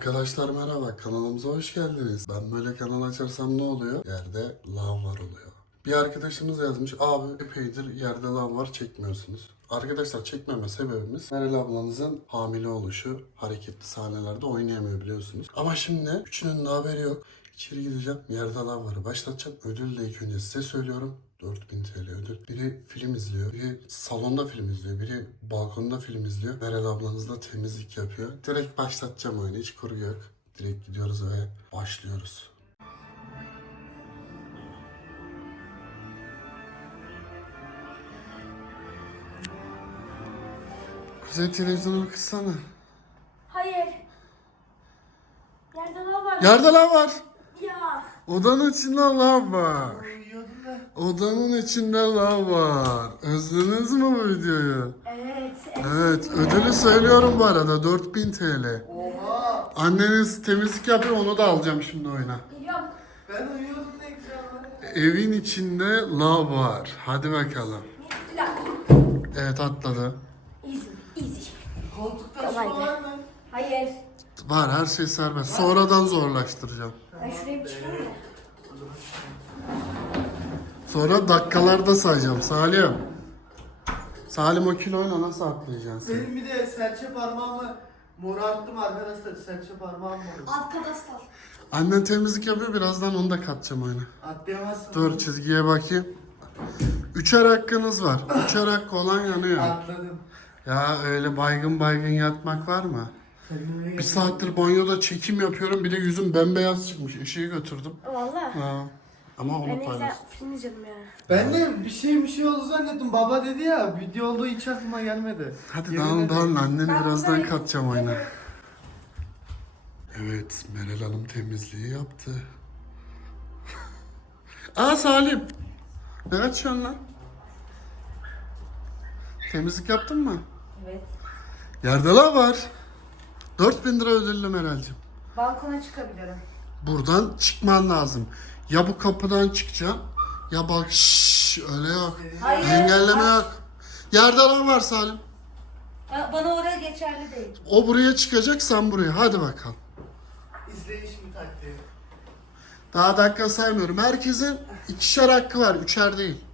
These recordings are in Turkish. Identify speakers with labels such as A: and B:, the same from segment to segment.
A: Arkadaşlar merhaba, kanalımıza hoş geldiniz. Ben böyle kanal açarsam ne oluyor? Yerde lav var oluyor. Bir arkadaşımız yazmış, abi epeydir yerde lav var çekmiyorsunuz. Arkadaşlar çekmeme sebebimiz Meral ablanızın hamile oluşu, hareketli sahnelerde oynayamıyor biliyorsunuz. Ama şimdi üçünün de haberi yok. İçeri gideceğim, yerde lav varı başlatacağım. Ödül de ilk önce size söylüyorum. 4000 TL ödül. Biri film izliyor, biri salonda film izliyor, biri balkonda film izliyor. Meral ablanız da temizlik yapıyor. Direkt başlatacağım oyunu, hiç kurgu yok. Direkt gidiyoruz ve başlıyoruz. Kuzey televizyonu kıssana.
B: Hayır. Yerde lav var.
A: Yerde lav var.
B: Ya.
A: Odanın içinde lav var. Odanın içinde lav var. Özlediniz mi bu videoyu?
B: Evet.
A: Evet, ödülü söylüyorum bu arada, 4000 TL.
C: Oha!
A: Anneniz temizlik yapıyor, onu da alacağım şimdi oyuna.
B: Geliyorum.
C: Ben uyuyordum ne güzel.
A: Evin içinde lav var. Hadi bakalım.
B: Lav.
A: Evet, atladı.
B: Easy.
C: Koltukta
B: Kolaydı.
C: su var mı?
B: Hayır.
A: Var, her şey serbest. Sonradan zorlaştıracağım.
B: Ben şuraya bir çıkayım da.
A: Sonra dakikalarda sayacağım Salim. Salim o kiloyla nasıl atlayacaksın sen?
C: Benim bir de serçe parmağımı morarttım arkadaşlar. Serçe parmağım morardı.
B: Arkadaşlar.
A: Annen temizlik yapıyor, birazdan onu da katacağım oyuna.
C: Atlayamazsın.
A: Dur, çizgiye bakayım. Üçer hakkınız var. Üçer hakkı olan yanıyor.
C: Atladım.
A: Ya öyle baygın baygın yatmak var mı?
C: Kendime
A: Bir saattir banyoda çekim yapıyorum, bir de yüzüm bembeyaz çıkmış. Işığı götürdüm.
B: Valla.
A: Ha. Ama
B: Ben
A: onu
B: ne güzel
A: paylaş.
B: film izliyordum ya.
C: Ben de bir şey oldu zannettim. Baba dedi ya, video olduğu hiç aklıma gelmedi.
A: Hadi
C: Yemin
A: dağılın
C: ederim.
A: dağılın, anneni
B: Ben
A: birazdan
B: buradayım.
A: katacağım oyuna. Evet, Meral Hanım temizliği yaptı. Aa Salim! Ne kaçıyorsun lan? Temizlik yaptın mı?
B: Evet.
A: Yerde lav var. 4000 lira ödüllü Meral'cim.
B: Balkona çıkabilirim.
A: Buradan çıkman lazım. Ya bu kapıdan çıkacaksın, ya bak öyle yok.
B: Hayır.
A: Engelleme yok. Yerde lav var Salim.
B: Bana oraya geçerli değil.
A: O buraya çıkacak, sen buraya. Hadi bakalım.
C: İzleyişim taktiği.
A: Daha dakika saymıyorum. Herkesin ikişer hakkı var. Üçer değil.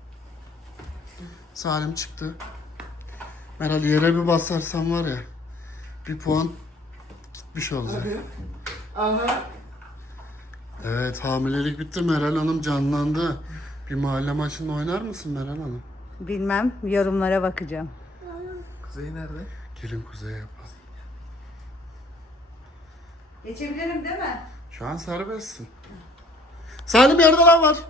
A: Salim çıktı. Meral, yere bir basarsam var ya, bir puan gitmiş olacak.
C: Aha.
A: Evet, hamilelik bitti. Meral Hanım canlandı. Bir mahalle maçında oynar mısın Meral Hanım?
D: Bilmem, yorumlara bakacağım.
C: Kuzey nerede?
A: Gelin Kuzey'e yapalım.
D: Geçebilirim değil mi?
A: Şu an serbestsin. Salim, yerde lan var.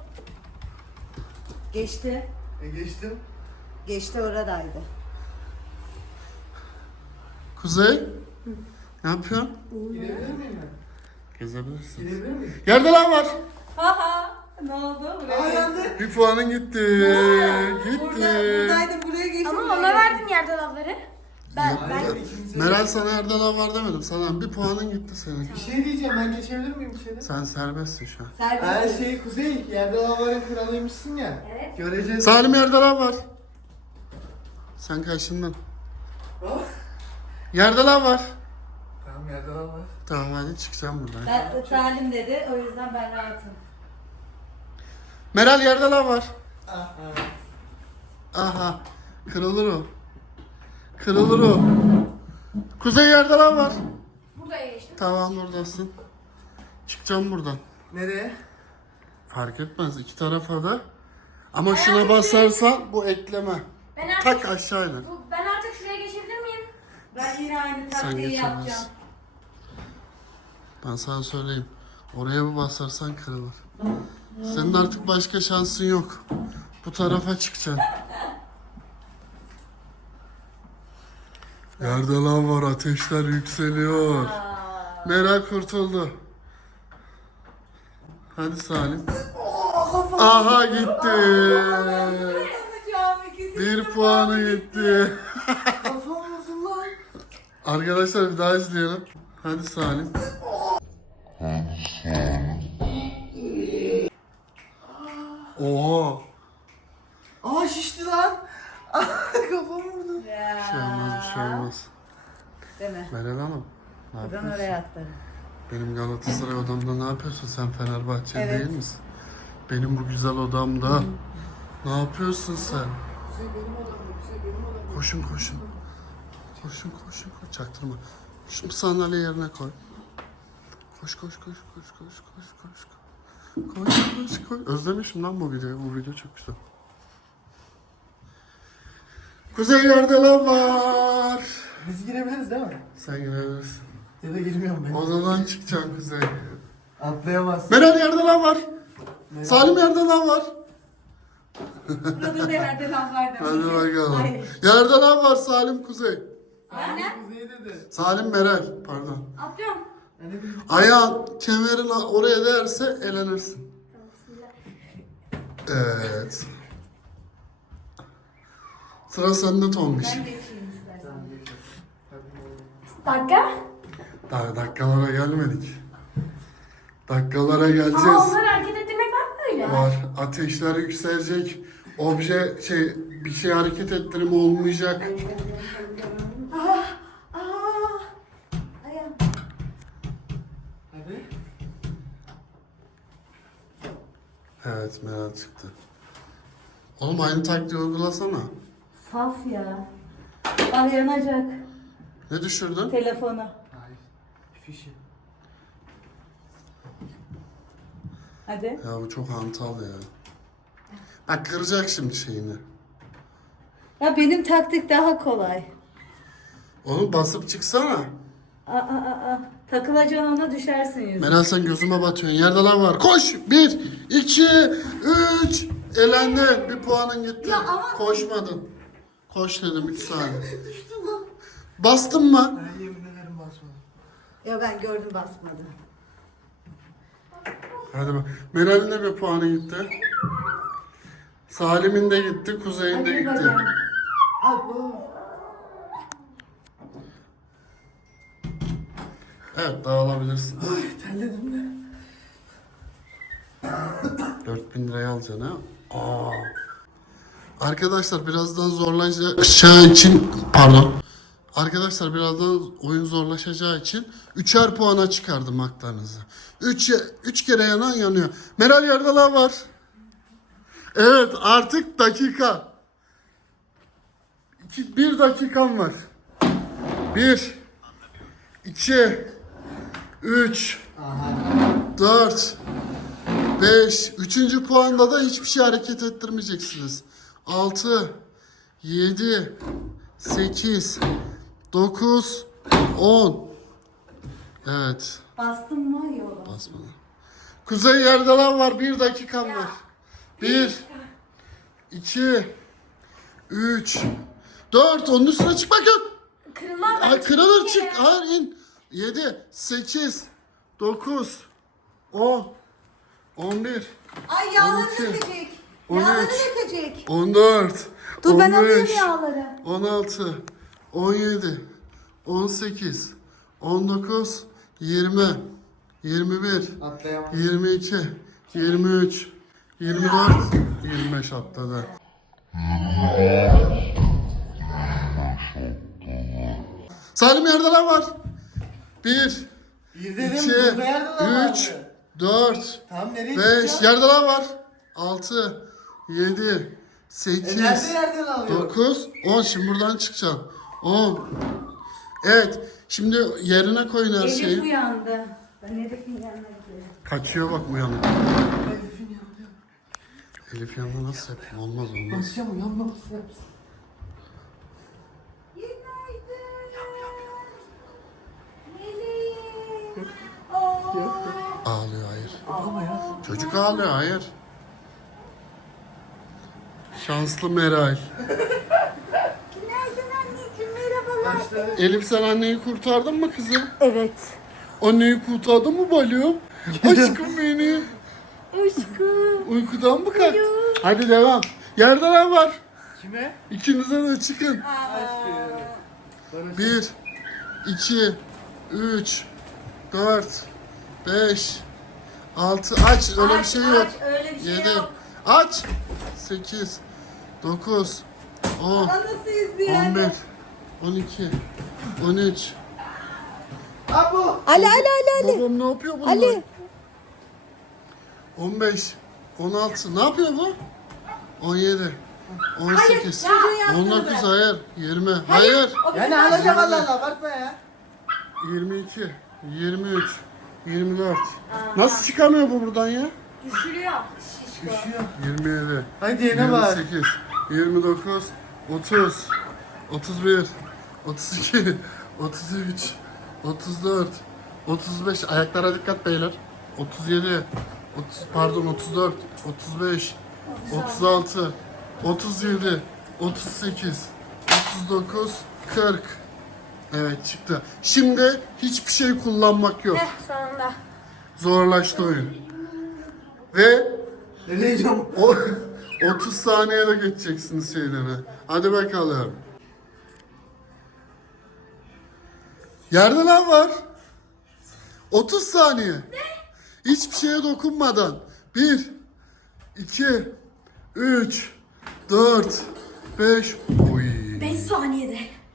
D: Geçti.
C: Geçtim.
D: Geçti, oradaydı.
A: Kuzey. Ne yapıyorsun?
C: Gidebilir miyim ben?
A: Gezebilirsin.
C: Gidebilir miyim?
A: Yerde lan var.
D: Haha, ne oldu?
C: Aa yandı.
A: Bir puanın gitti. Gitti.
D: Buradaydı, buraya geçti.
B: Ama ona verdin yerde lavları.
C: Hayır, ikimize-
A: Meral, sana yerde lan var demedim. Sana bir puanın gitti senin.
C: Bir şey diyeceğim, ben geçebilir miyim bir şeyden?
A: Sen serbestsin şu an.
C: Her
D: Serbest.
C: şey Kuzey, yerde lavaların kralıymışsın ya.
B: Evet.
C: Göreceğiz.
A: Salim, yerde lan var. Sen kaçındın.
C: Oh.
A: Yerde lan var.
C: Tamam, yerde lava var.
A: Tamam, hadi çıkacağım buradan.
D: Ben, Salim dedi, o yüzden ben rahatım.
A: Meral, yerde lan var.
C: Aha.
A: Aha. Kırılır o. Kırılır o. Kuzey, yerde lan var.
B: Buraya geçtim.
A: Tamam, buradasın. Çıkacağım buradan.
C: Nereye?
A: Fark etmez, iki tarafa da. Ama şuna basarsan bu ekleme.
B: Ben artık,
A: Tak aşağı iner.
B: ben artık şuraya geçebilir miyim?
D: Ben yine aynı
A: Sen
D: taktiği
A: geçemezsin.
D: yapacağım.
A: Ben sana söyleyeyim. Oraya bir basarsan kırılır. Senin artık başka şansın yok. Bu tarafa çıkacaksın. Yerde lan var, ateşler yükseliyor. Meral kurtuldu. Hadi Salim. Aha gitti.
D: Yapacağım ikisi.
A: Bir puanı gitti.
C: Kafam vurdu lan.
A: Arkadaşlar bir daha izleyelim. Hadi Salim. Oo.
C: Aa şişti lan. Kafam vurdu.
A: Bir şey olmaz, bir şey olmaz.
D: Değil mi?
A: Meral Hanım, Ne
D: Buradan
A: yapıyorsun?
D: oraya atlarım.
A: Benim Galatasaray odamda ne yapıyorsun? Sen Fenerbahçe
D: Evet.
A: değil misin? Benim bu güzel odamda. Ne yapıyorsun sen? Koşun koşun. Koşun koşun. Çaktırma. Şu sandalye yerine koy. Koş koş koş koş koş koş koş. Koş koş koş. Özlemişim lan bu videoyu. Bu video çok güzel. Kuzey yerde lan var.
C: Biz girebiliriz değil mi?
A: Sen girebilirsin.
C: Ya da girmiyorum ben.
A: Odadan çıkacaksın Kuzey.
C: Atlayamazsın.
A: Meral yerde lan var. Salim yerde lan var.
D: Burada da yerde lan var demek.
A: Hadi bakalım.
D: Hayır.
A: Yerde lan var Salim Kuzey.
B: Anne.
C: Kuzey dedi.
A: Salim Meral pardon.
B: Atlıyorum.
C: Hani bir
A: Ayağın kemerin oraya değerse elenirsin. Evet. Sıra sende Tombiş.
D: Ben geçeyim istersen.
B: Dakika.
A: Daha dakikalara gelmedik. Dakikalara
B: Aa,
A: geleceğiz.
B: onları hareket ettirmek var mı öyle?
A: Var. Ateşler yükselecek. Obje bir şey hareket ettirimi olmayacak.
D: Ayağım.
C: Hadi.
A: Evet Meral çıktı. Oğlum aynı taktiği uygulasana.
D: Saf ya. Ah yanacak.
A: Ne düşürdün?
D: Telefonu.
C: Hayır. Fişi.
D: Hadi.
A: Ya bu çok hantal ya. Bak kıracak şimdi şeyini.
D: Ya benim taktik daha kolay.
A: Onu basıp çıksana.
D: Aa. Takılacaksın ona düşersin yüzüne.
A: Meral sen gözüme batıyorsun. Yerde lan var. Koş. 1, 2, 3. Elendin. Bir puanın gitti.
B: Ya ama-
A: Koşmadın. Koş dedim 3 saniye. Bastın mı?
C: Ben yemin ederim basmadım.
D: Ya ben gördüm basmadı.
A: Hadi bak. Meral'in de bir puanı gitti. Salim'in de gitti. Kuzey'in de
D: Hadi
A: gitti.
D: bakalım.
C: Abo.
A: Evet dağılabilirsin.
C: Ay terledim de.
A: 4000 liraya alacaksın ha. Aa. Arkadaşlar birazdan zorlaşacağı için Arkadaşlar birazdan oyun zorlaşacağı için 3'er puana çıkardım haklarınızı. 3 kere yanan yanıyor. Meral yerde lan var. Evet artık dakika. 1 dakikam var. 1 2 3 4 5 3. puanda da hiçbir şey hareket ettirmeyeceksiniz. 6 7 8 9 10. Evet.
D: Bastın mı? Yok.
A: Basmadı. Kuzey yerde lan var. 1 dakikam var. 1 2 3 4. Onun üstüne çıkmak yok.
B: Kırılmaz.
A: Ay, kırılır çık. Hayır in. 7 8 9 10 11
D: Ay yağları
A: 12,
D: dökecek.
A: 13,
D: Yağları dökecek.
A: 14
D: Dur ben
A: 15,
D: alayım yağları.
A: 16 17 18 19 20 21
C: Atlayamam.
A: 22 23 24 25 atladı. Salim yerde lan var. 1
C: Bir dedim
A: 2
C: burada yerde lan
A: 3
C: vardı.
A: 4
C: Tamam nereye
A: 5
C: gideceğim?
A: yerde lan var. 6 7 8
C: Nerede yerden alıyor?
A: 9 10. Şimdi buradan çıkacaksın. 10. Evet. Şimdi yerine koyun her
D: Elif
A: şeyi.
D: uyandı. Ben Elif'in yanına gidiyorum.
A: Kaçıyor bak uyanık.
C: Elif'in yanında.
A: Elif yanında nasıl yapayım? Olmaz olmaz.
C: Basacağım uyanmaması yapsın.
A: Ağlıyor hayır.
C: Baba ya.
A: Çocuk ağlıyor hayır. Şanslı Meral.
D: Günaydın anneciğim, merhabalar.
C: Başladı.
A: Elif sen anneyi kurtardın mı kızım?
D: Evet.
A: Anneyi kurtardın mı balım? Aşkım benim.
D: Aşkım.
A: Uykudan mı kalktın? Hadi devam. Yerde ne var?
C: Kime?
A: İkinize de çıkın.
C: Aşkım. Bana
A: 1 2 3 4 5 6 aç öyle bir şey yok.
D: Öyle bir şey
A: 7
D: yok.
A: aç 8 9 10
D: Nasıl izleyen?
A: 11 12 13
C: Abu.
D: Ali Ali Ali Ali.
A: Babam ne yapıyor bunlar?
D: Ali.
A: 15, 16. Ne yapıyor bu? 17, 18,
B: ya.
A: 19, hayır. 20, hayır.
C: Yani alacak Allah Allah abartma ya.
A: 22, 23, 24. Nasıl çıkamıyor bu buradan ya?
B: Düşürüyor.
C: Düşüyor.
A: 27,
C: Hadi yine bak.
A: 28, 29, 30, 31, 32, 33, 34, 35. Ayaklara dikkat beyler. 37, 34, 35, 36, 37, 38, 39, 40. Evet çıktı. Şimdi hiçbir şey kullanmak yok.
B: Sonunda.
A: Zorlaştı oyun. Ve
C: Ne diyeceğim?
A: o 30 saniyede geçeceksiniz şeylere. Hadi bakalım. Yerde lan var. 30 saniye. Hiçbir şeye dokunmadan. 1, 2, 3, 4, 5. Oy.
B: 5 saniyede.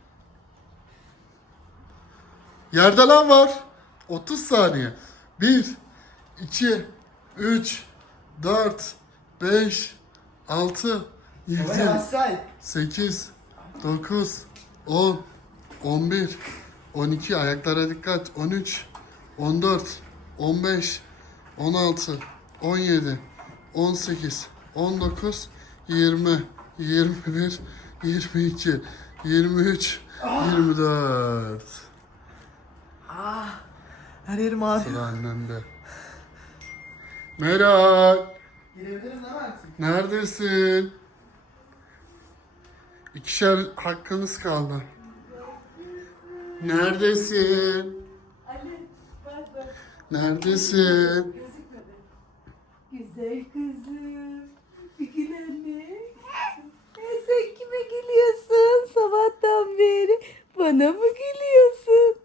A: Yerde lan var. 30 saniye. 1, 2, 3, 4, 5, 6, 7,
C: Baba asay.
A: 8, 9, 10, 11, 12, ayaklara dikkat, 13, 14, 15, 16, 17, 18, 19, 20, 21, 22, 23, 24.
C: Her yerim ağrıyor.
A: Sıra annemde. Meral,
C: Girebiliriz ama artık.
A: neredesin? İkişer hakkınız kaldı. Neredesin?
D: Ali bak bak.
A: Neredesin?
D: Güzel kızım. Bir gül anne. Sen kime gülüyorsun sabahtan beri? Bana mı gülüyorsun?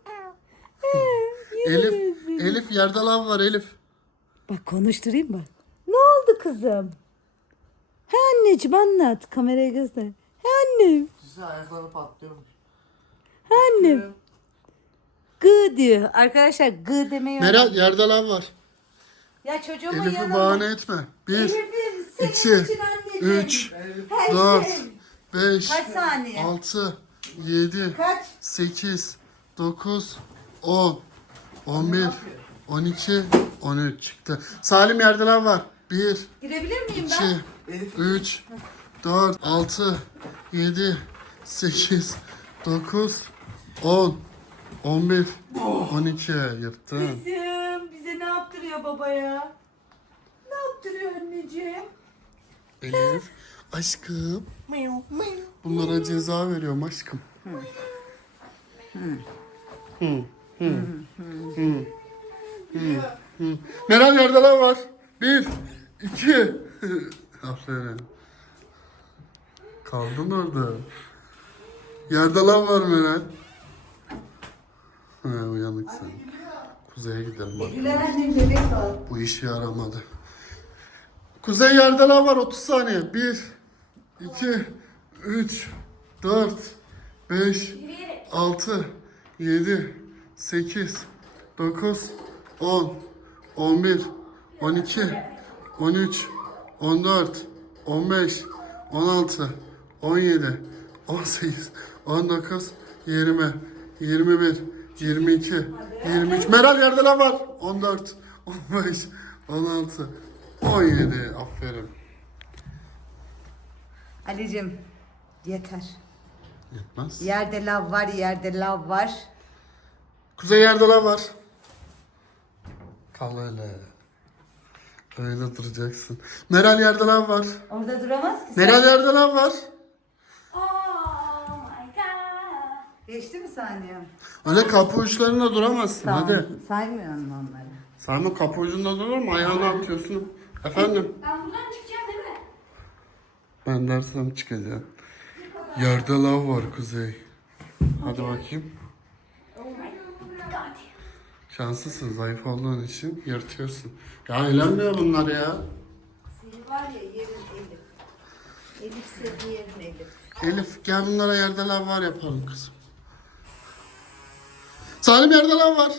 A: Elif yerde lan var Elif.
D: Bak konuşturayım bak. Ne oldu kızım? He anneciğim anlat. Kameraya göster. He annem.
C: Size ayakları patlıyormuş.
D: He annem. Gı diyor. Arkadaşlar gı demeyi
A: Meral yerde lan var.
D: Ya çocuğumun
A: Elif'i
D: yanında.
A: bahane etme. 1,
D: Elif'im, senin
A: 2,
D: için anneciğim.
A: 3,
D: Her
A: 4,
D: şey.
A: 5,
D: Kaç saniye?
A: 6, 7,
D: Kaç?
A: 8, 9, 10, 11, 12, 13 çıktı. Salim yerde lan var. 1,
D: Girebilir miyim
A: 2,
D: ben?
A: 3, 4, 6, 7, 8, 9, 10, 11, 12 yırttın.
D: Kızım bize ne yaptırıyor baba ya? Ne yaptırıyor anneciğim?
A: Elif, aşkım. Bunlara ceza veriyorum aşkım. Meral yerde lan var. 1, 2. Aferin. Kaldın orada. Yerde lan var Meral. Ha, uyanıksın. Kuzeye gidelim bak.
D: Gülen annem bebek var.
A: Bu işe yaramadı. Kuzey yerde lan var 30 saniye. 1, 2, 3, 4, 5, 6, 7, 8, 9, 10, 11, 12, 13, 14, 15, 16, 17, 18, 19, 20, 21, 22, 23. Meral yerde lan var. 14, 15, 16, 17. Aferin.
D: Ali'cim yeter.
A: Yetmez.
D: Yerde lav var, yerde lav var.
A: Kuzey yerde lan var. Kal öyle. Öyle duracaksın. Meral yerde lan var.
D: Orada duramaz ki. sen.
A: Meral yerde lan var.
B: Oh my god.
D: Geçti mi saniye?
A: Öyle kapı uçlarında duramazsın.
D: Tamam.
A: Hadi.
D: Saymıyorum onları.
A: Sen de kapı ucunda durur mu? Ayağını atıyorsun. Efendim?
B: Ben buradan çıkacağım değil mi?
A: Ben dersem çıkacağım. Yerde lav var Kuzey. Hadi bakayım.
B: Oh my god.
A: Şanslısın. Zayıf olduğun için yırtıyorsun. Ya eğlenmiyor bunlar ya.
D: Seni var ya yerin Elif. Elif seni yerin Elif.
A: Elif gel bunlara yerde lav var yapalım kızım. Salim yerde lan var.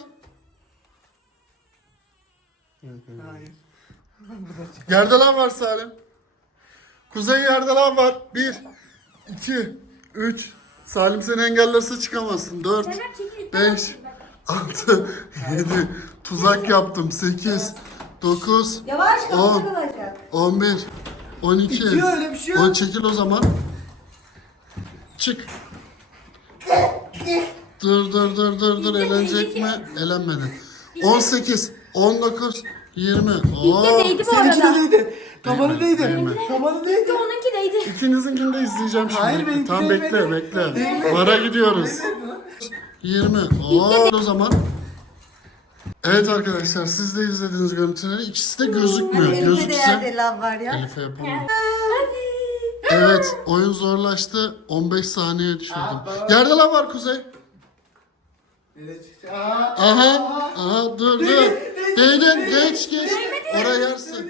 C: Hayır.
A: Yerde lan var Salim. Kuzey yerde lan var. 1, 2, 3. Salim seni engellerse çıkamazsın. 4,
B: Hemen çekil.
A: 5, 6, 7. Tuzak yaptım. 8, 9,
D: Yavaş
A: 10,
D: kapıda kalacak.
A: 11, 12.
C: Bitiyor, öyle bir şey yok.
A: Çekil o zaman. Çık. Dur. Eğlenecek mi? Eğlenmedi. 18, 19, 20. Oo.
B: Değdi bu
C: Seninki
B: arada.
C: de değdi. Tabanı
A: Değmedi,
C: değdi.
A: değmedi.
C: Tabanı değdi.
B: Onunki değdi.
A: İkinizinkini de izleyeceğim şimdi.
C: Hayır, benimki
A: Tamam
C: değmedi.
A: bekle.
C: Değmedi.
A: Vara gidiyoruz. 20. Oo, o zaman. Evet arkadaşlar siz de izlediğiniz görüntüleri ikisi de gözükmüyor.
D: Elif'e de
A: Gözükse
D: yerde lav var ya.
A: Elif'e yapalım. Evet oyun zorlaştı. 15 saniye düşürdüm. Yerde lan var Kuzey.
C: Nereye çıkacak?
A: Aha dur. Değdin geç. Oraya yersin.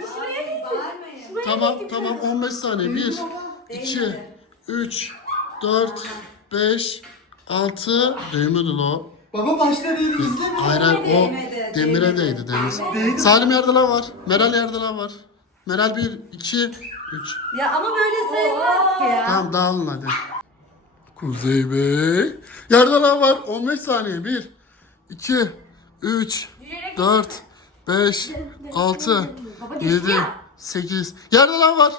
A: Tamam 15 saniye. 1, 2, 3, 4, 5, 6. Değmedi lo.
C: Baba başta değdi izle.
A: Hayır o
D: Değmedi,
A: demire değdi Deniz. Salim yerde lan var. Meral yerde lan var. Meral 1, 2, 3.
D: Ya ama böyle sayılmaz ki ya.
A: Tamam dağılın hadi. Kuzey Bey. Yerde lan var. 15 saniye. 1, 2, 3, 4, 5, 6, 7, 8. Yerde lan var.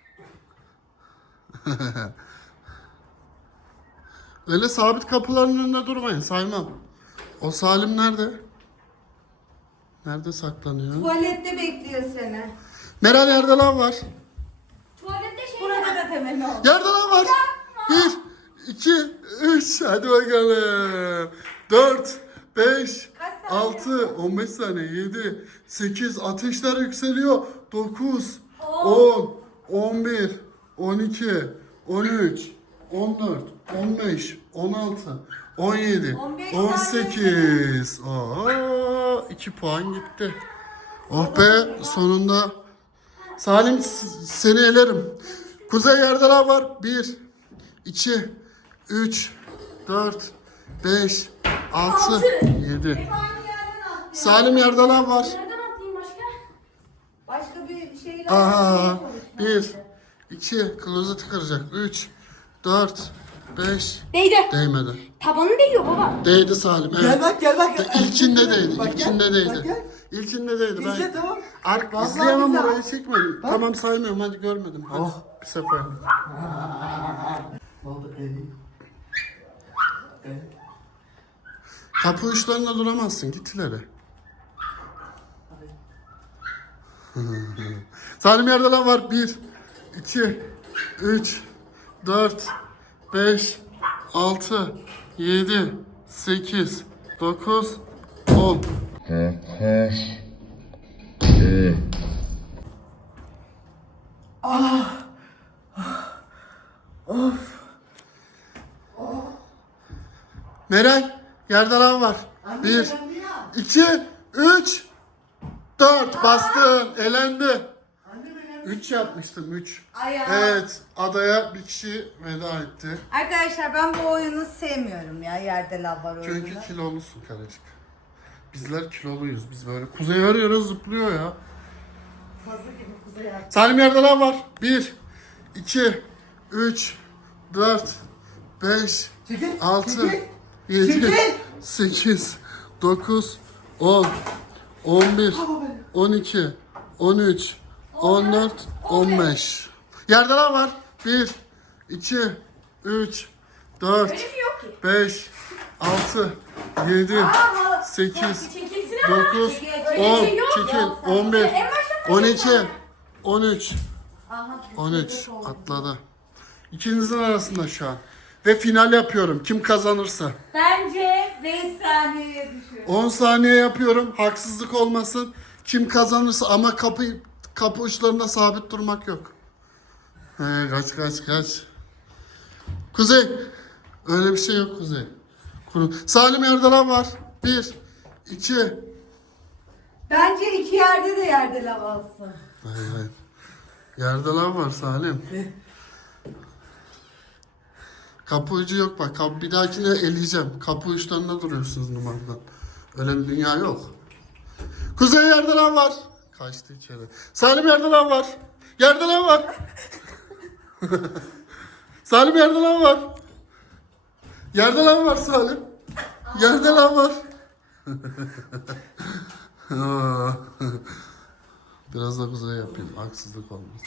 A: Öyle sabit kapıların önünde durmayın. Saymam. O Salim nerede? Nerede saklanıyor?
D: Tuvalette bekliyor seni.
A: Meral yerde lan var.
B: Tuvalette şey
D: Burada da temeli oldu.
A: Yerde lan var. 1, 2, 3. Hadi bakalım. 4, 5, 6, 15 saniye. 7, 8. Ateşler yükseliyor. 9, 10, 11, 12, 13, 14, 15, 16, 17,
D: 15
A: 18. Aa, 2 puan gitti. Oh be sonunda. Salim seni elerim. Kuzey yerde lan var. 1, 2, 3, 4, 5, 6, 7. Salim yerde lan var.
B: nereden atlayayım başka?
D: Başka bir şeyler.
A: Aha. 1, 2, klozeti kıracak. 3, 4, 5.
B: Değdi.
A: Değmedi.
B: Tabanı değiyor baba.
A: Değdi Salim. Evet.
C: Gel bak.
A: İlkinde değdi.
C: Bak, gel.
A: İlkinde
C: Bak,
A: değdi.
C: gel.
A: İlkinde değdi.
C: İzle tamam. Vallahi
A: İzleyemem
C: billahi.
A: orayı çekmedim. Tamam saymıyorum hadi görmedim. Hadi
C: Oh.
A: bir sefer.
C: Oldu.
A: Kapı uçlarında duramazsın git ileri. Salim yerde lan var. 1, 2, 3, 4, 5, 6, 7, 8, 9, 10. Meral yerde lan var. 1, 2, 3, 4 bastın elendi. 3 yapmıştım 3.
D: Ay ya.
A: Evet adaya bir kişi veda etti.
D: Arkadaşlar ben bu oyunu sevmiyorum ya. Yerde lav var oyunu.
A: Çünkü kilolusun karıcık. Bizler kiloluyuz. Biz böyle kuzey arıyoruz zıplıyor ya.
D: Fazla gibi kuzey at.
A: Salim yerde lan var. 1, 2, 3, 4, 5,
C: Çekil.
A: 6,
C: Çekil.
A: 7,
C: Çekil.
A: 8, 9, 10, 11, 12, 13, 14, 15. Yerde lan var. 1, 2, 3, 4, 5, 6, 7, 8,
B: Çekilsin
A: 9,
B: Öyle
A: 10,
B: şey yok.
A: çekil,
B: Yok,
A: 11,
B: en başta
A: 12, 13,
D: Aha,
A: 13 atladı. İkinizin arasında şu an. Ve final yapıyorum. Kim kazanırsa.
D: Bence 5 saniyeye düşüyor.
A: 10 saniye yapıyorum. Haksızlık olmasın. Kim kazanırsa ama kapı uçlarında sabit durmak yok. He, kaç. Kuzey. Öyle bir şey yok Kuzey. Salim Erdoğan var. 1, 2.
D: Bence 2 yerde de yerde lav alsın.
A: Hayır. Yerde lan var Salim. Kapı ucu yok bak. Bir dahakine eleyeceğim. Kapı uçlarında duruyorsunuz numaradan. Öyle bir dünya yok. Kuzey yerde lan var. Kaçtı içeri. Salim yerde lan var. Yerde lan var. Salim yerde lan var. Yerde lan var Salim. Yerde lan var. Biraz da kuzey yapayım. Haksızlık olmaz.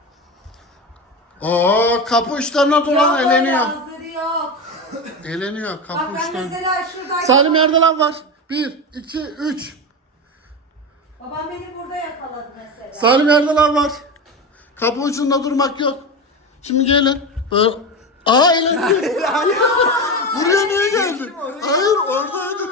A: Oo, kapı uçlarına duran
D: Yok,
A: eleniyor.
D: hazırı yok.
A: Eleniyor kapı
D: Bak ben
A: uçlarına.
D: mesela şurada.
A: Salim yerde lan var. 1, 2, 3.
D: Babam beni burada yakaladı mesela.
A: Salim yerde lan var. Kapı ucunda durmak yok. Şimdi gelin. Böyle. Aa eleniyor. Buraya niye geldin? Hayır oradaydı.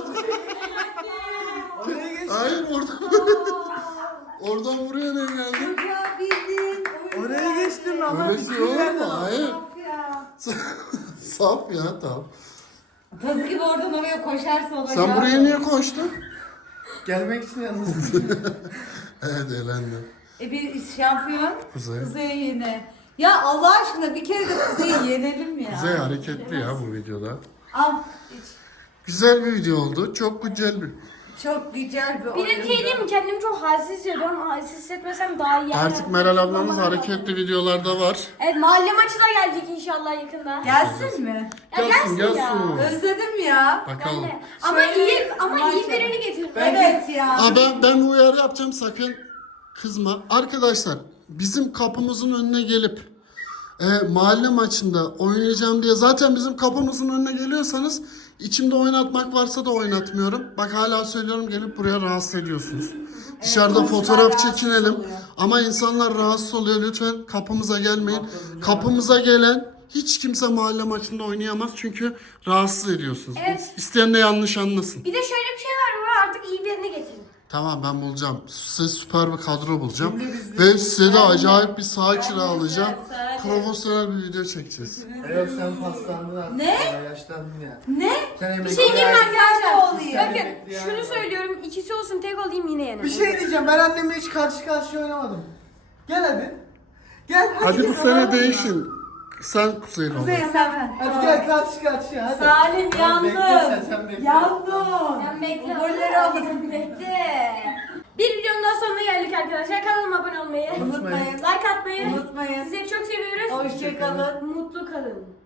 C: Oraya geç.
A: Hayır orada. Oradan buraya niye geldin?
D: Ya bildin.
C: Oraya geçtim ama
A: Öyle
C: bir
A: şey
C: şey
A: olur
C: verdim.
A: mu? Hayır.
D: Of ya.
A: Saf ya tamam.
D: Tazı gibi oradan oraya koşarsa olacak.
A: Sen buraya niye koştun?
C: Gelmek için yalnız.
A: Evet eğlendim.
D: Bir şampiyon.
A: Kuzey.
D: Kuzey yine. Ya Allah aşkına bir kere de Kuzey'i yenelim ya.
A: Kuzey hareketli ya bu videoda.
D: Al. iç.
A: Güzel bir video oldu. Çok güzel bir.
D: Çok güzel bir
B: Bir de bir şey diyeyim mi? Kendimi çok halsiz hissediyorum. Halsiz hissetmesem daha iyi.
A: Artık Meral ablamız hareketli videolarda var.
B: Evet, mahalle maçı da gelecek inşallah yakında.
D: Gelsin mi?
B: Ya gelsin ya.
A: gelsin.
D: Özledim ya.
A: Bakalım.
B: Ama
D: Şöyle
B: iyi
D: maç
B: birini getir.
D: Evet ya.
A: Aa, ben bir uyarı yapacağım sakın kızma. Arkadaşlar bizim kapımızın önüne gelip mahalle maçında oynayacağım diye zaten bizim kapımızın önüne geliyorsanız içimde oynatmak varsa da oynatmıyorum. Bak hala söylüyorum gelip buraya rahatsız ediyorsunuz. Dışarıda
D: komşular
A: fotoğraf
D: rahatsız
A: çekinelim
D: oluyor.
A: ama insanlar rahatsız oluyor. Lütfen kapımıza gelmeyin. Kapımıza gelen hiç kimse mahalle maçında oynayamaz çünkü rahatsız ediyorsunuz.
B: Evet.
A: İsteyen de yanlış anlasın.
B: Bir de şöyle bir şey var baba, artık iyi birini getirin.
A: Tamam ben bulacağım. Size süper bir kadro bulacağım.
C: Şimdi biz de-
A: Ve size de acayip bir saha kiralayacağım.
D: Sen-
A: Profesyonel bir video çekeceğiz.
C: Evet sen paslandın artık.
D: Ne?
C: Ya, yaşlandın ya.
D: Ne?
C: Sen
B: Bir şey diyeyim mi arkadaşlar?
D: oluyor.
B: Bakın şunu söylüyorum, ikisi olsun tek olayım yine yenerim.
C: Bir şey diyeceğim, ben annemle hiç karşı karşıya oynamadım. Gel hadi. Gel
A: Hadi bu
C: gel.
A: sene değişin. Sen Kuzey ol.
D: Kuzey sen.
C: Hadi gel karşı karşıya hadi.
D: Salim
C: Tamam, bekle
D: yandım.
C: sen bekle.
D: Yandım.
B: Sen bekle.
D: Golleri alırım.
B: Bekle. Bir videonun daha sonuna geldik arkadaşlar. Kanalıma abone olmayı,
D: Unutmayın.
B: like atmayı.
D: Unutmayın.
B: Sizleri çok seviyoruz.
D: Hoşçakalın.
B: Mutlu kalın.